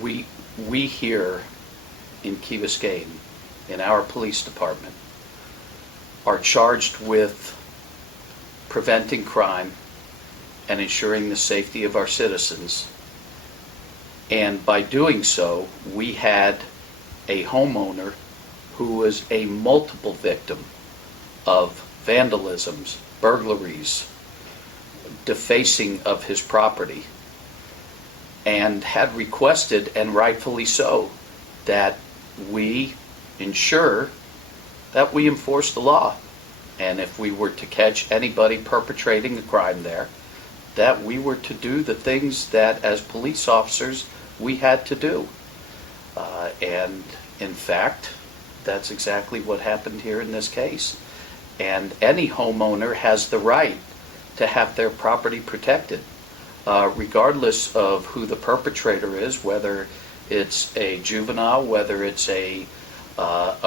we here in Key Biscayne, in our police department, are charged with preventing crime and ensuring the safety of our citizens. And by doing so, we had a homeowner who was a multiple victim of vandalisms, burglaries, defacing of his property, and had requested, and rightfully so, that we ensure that we enforce the law. And if we were to catch anybody perpetrating a crime there, that we were to do the things that as police officers we had to do. And in fact, that's exactly what happened here in this case. And any homeowner has the right to have their property protected, regardless of who the perpetrator is, whether it's a juvenile, whether it's a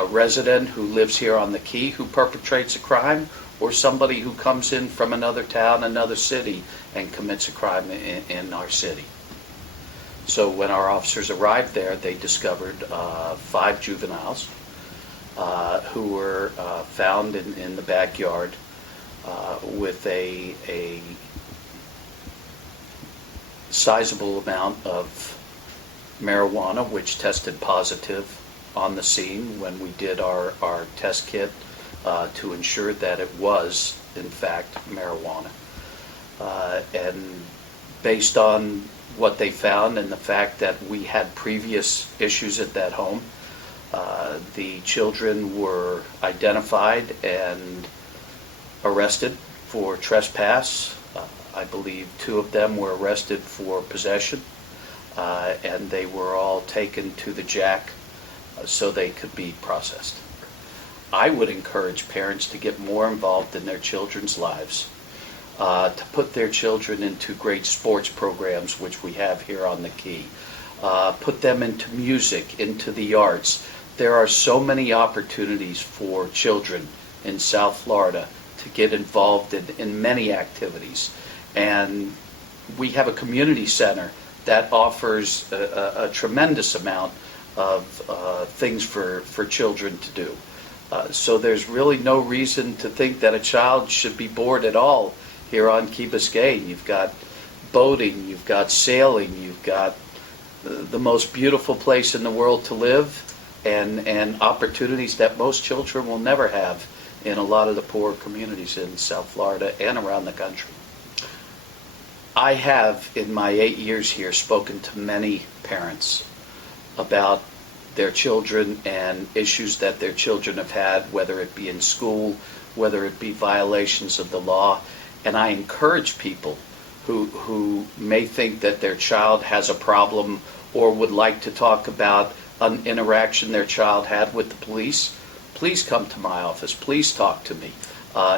resident who lives here on the Key who perpetrates a crime, or somebody who comes in from another town, another city, and commits a crime in our city. So when our officers arrived there, they discovered 5 juveniles who were found in the backyard with a sizable amount of marijuana, which tested positive on the scene when we did our test kit to ensure that it was, in fact, marijuana. And based on what they found and the fact that we had previous issues at that home, the children were identified and arrested for trespass. I believe 2 of them were arrested for possession, and they were all taken to the jack so they could be processed. I would encourage parents to get more involved in their children's lives, to put their children into great sports programs, which we have here on the Key, put them into music, into the arts. There are so many opportunities for children in South Florida to get involved in many activities. And we have a community center that offers a tremendous amount of things for children to do. So there's really no reason to think that a child should be bored at all here on Key Biscayne. You've got boating, you've got sailing, you've got the most beautiful place in the world to live, and opportunities that most children will never have in a lot of the poor communities in South Florida and around the country. I have, in my 8 years here, spoken to many parents about their children and issues that their children have had, whether it be in school, whether it be violations of the law. And I encourage people who may think that their child has a problem or would like to talk about an interaction their child had with the police, please come to my office. Please talk to me.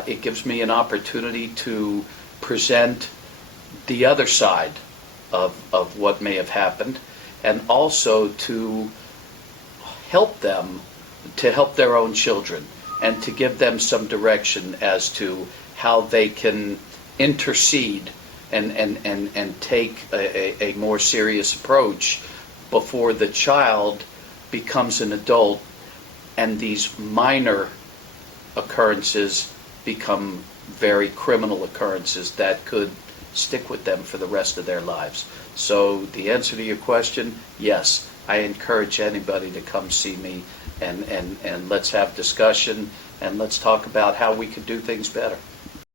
It gives me an opportunity to present the other side of what may have happened, and also to help them, to help their own children, and to give them some direction as to how they can intercede and take a more serious approach before the child becomes an adult and these minor occurrences become very criminal occurrences that could stick with them for the rest of their lives. So the answer to your question, yes, I encourage anybody to come see me, and let's have discussion, and let's talk about how we could do things better.